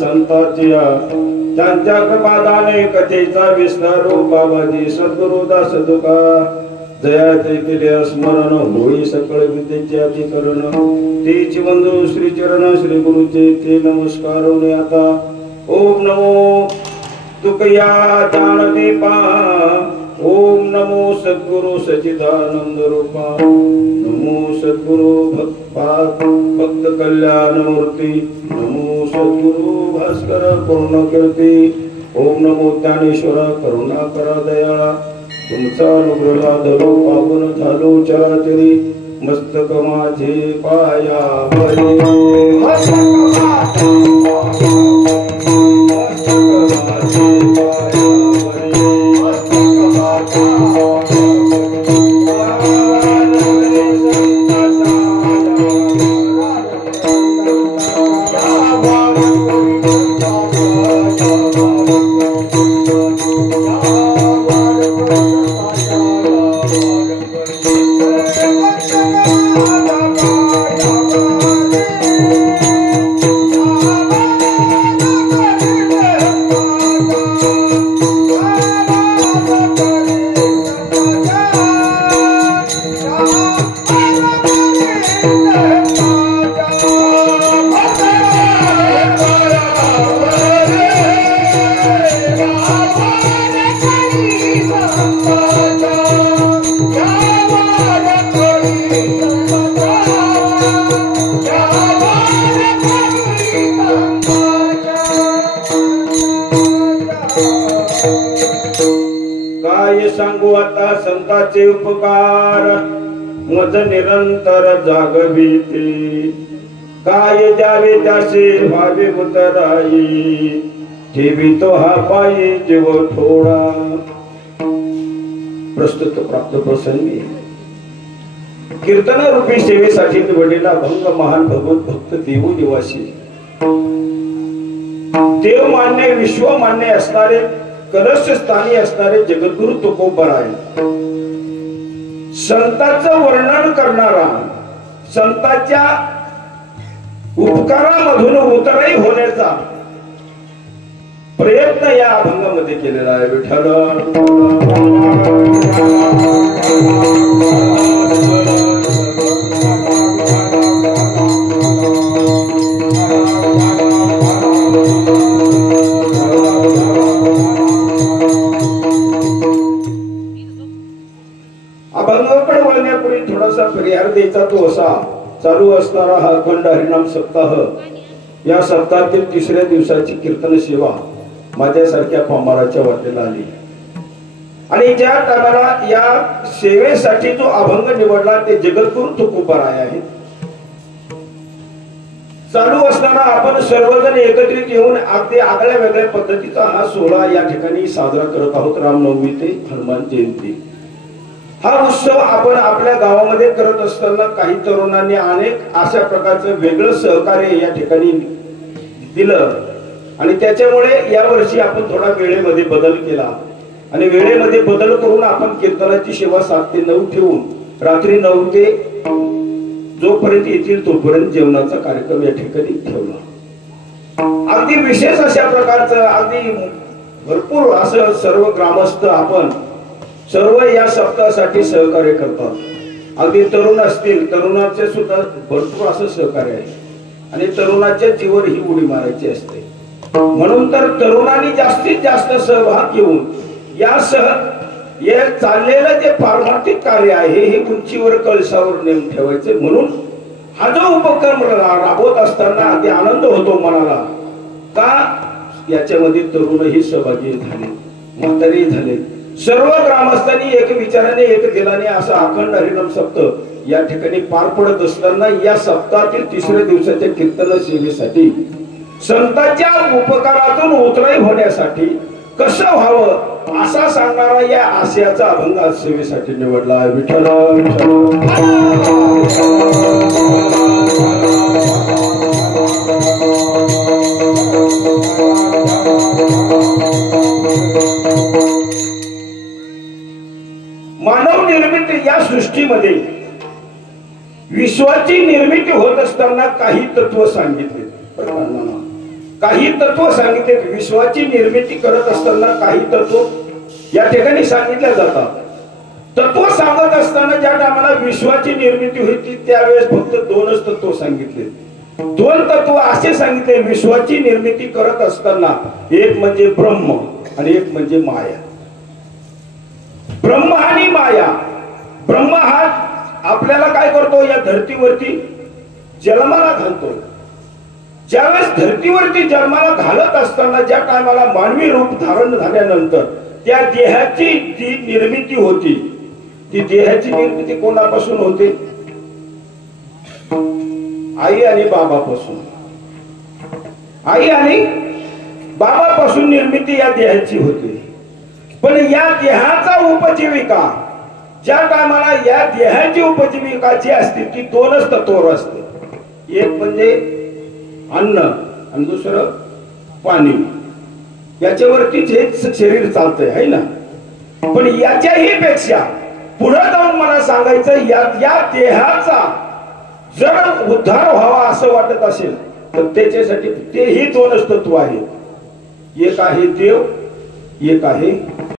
संतांच्या त्यांच्या कृपादाने कथेचा विस्तार बाबाजी सद्गुरुदास तुका जयाचे केले स्मरण होई सकळ विद्येचे अधिकरण तेच बंधू श्री चरण श्री गुरुचे ते नमस्कार होणे आता ओम नमो तुकया ज्ञानदीपा ओम नमो सद्गुरु सच्चिदानंद रूपा नमो सद्गुरु भक्त कल्याण मूर्ती नमो सद्गुरु भास्कर पूर्ण कीर्ती ओम नमो ज्ञानेश्वर करुणा करा दयाळा तुमचा अनुग्रह धरो पावन झालो चराचरी मस्तक माझे पायावरी सांगू आता संतांचे उपकार मज निरंतर जागविते काय द्यावे त्यासे व्हावे उतराई ठेवितो हा पायी जीव थोडा प्रस्तुत प्राप्त प्रसंगी कीर्तन रूपी सेवेसाठी निवडलेला भंग महान भगवत भक्त देव निवासी देव मान्य विश्व मान्य असणारे कलश स्थानी असणारे जगद्गुरु तुकोबराय संतांचं वर्णन करणारा संतांच्या उपकारामधून उतराई होण्याचा प्रयत्न या अभंगामध्ये केलेला आहे विठ्ठल अभंगाकडे वळण्यापूर्वी थोडासा परिहार द्यायचा तो असा चालू असणारा हा अखंड हरिनाम सप्ताह या सप्ताहातील तिसऱ्या दिवसाची कीर्तन सेवा माझ्यासारख्या पामराच्या वाटेला आली आणि ज्या टायमाला या सेवेसाठी जो अभंग निवडला ते जगद्गुरु तुकोबराय आहे चालू असताना आपण सर्वजण एकत्रित येऊन अगदी आगळ्या वेगळ्या पद्धतीचा हा सोहळा या ठिकाणी साजरा करत आहोत रामनवमी ते हनुमान जयंती हा उत्सव आपण आपल्या गावामध्ये करत असताना काही तरुणांनी अनेक अशा प्रकारचं वेगळं सहकार्य या ठिकाणी दिलं आणि त्याच्यामुळे या वर्षी आपण थोडा वेळेमध्ये बदल केला आणि वेळेमध्ये बदल करून आपण कीर्तनाची सेवा 7 ते 9 ठेवून रात्री 9 ते जोपर्यंत येतील तोपर्यंत जेवणाचा कार्यक्रम या ठिकाणी ठेवला अगदी विशेष अशा प्रकारचं अगदी भरपूर असं सर्व ग्रामस्थ आपण सर्व या सप्ताहासाठी सहकार्य करतात अगदी तरुण असतील तरुणाचे सुद्धा भरपूर असं सहकार्य आहे आणि तरुणाच्या जीवन ही उडी मारायची असते म्हणून तर तरुणांनी जास्तीत जास्त सहभाग घेऊन या चाललेलं जे पारमार्थिक कार्य आहे हे उंचीवर कळसावर नेम ठेवायचे म्हणून हा जो उपक्रम राबवत असताना अगदी आनंद होतो मनाला का याच्यामध्ये तरुणही सहभागी झाले म्हातारी झाले सर्व ग्रामस्थांनी एक विचाराने एक दिलाने असा अखंड हरिनाम सप्ताह या ठिकाणी पार पडत असताना या सप्ताहातील तिसऱ्या दिवसाच्या कीर्तन सेवेसाठी संतांच्या उपकारातून उतराई होण्यासाठी कसं व्हावं असा सांगणारा या आशयाचा अभंग आज सेवेसाठी निवडला आहे. विठ्ठल मानव निर्मिती या सृष्टीमध्ये विश्वाची निर्मिती होत असताना काही तत्व सांगितले. काही तत्व सांगितले. विश्वाची निर्मिती करत असताना काही तत्व या ठिकाणी सांगितल्या जातात. तत्व सांगत असताना ज्या टायमाला विश्वाची निर्मिती होती त्यावेळेस फक्त दोनच तत्व सांगितले. दोन तत्व असे सांगितले विश्वाची निर्मिती करत असताना. एक म्हणजे ब्रह्म आणि एक म्हणजे माया. ब्रह्म आणि माया. ब्रह्म हा आपल्याला काय करतो, या धर्तीवरती जन्माला घालतो. ज्यावेळेस धर्तीवरती जन्माला घालत असताना ज्या टायमाला मानवी रूप धारण झाल्यानंतर त्या देहाची जी निर्मिती होती ती देहाची निर्मिती कोणापासून होते? आई आणि बाबापासून. आई आणि बाबापासून निर्मिती या देहाची होते. पण या देहाचा उपजीविका ज्या टायमाला या देहाची उपजीविका जी असते ती दोनच तत्वावर असते. एक म्हणजे अन्न आणि दुसरं पाणी. याच्यावरतीच हे शरीर चालतंय है ना. पण याच्याही पेक्षा पुढे जाऊन मला सांगायचं या देहाचा जर उद्धार व्हावा असं वाटत असेल तर त्याच्यासाठी तेही दोनच तत्व आहेत. एक आहे देव, एक आहे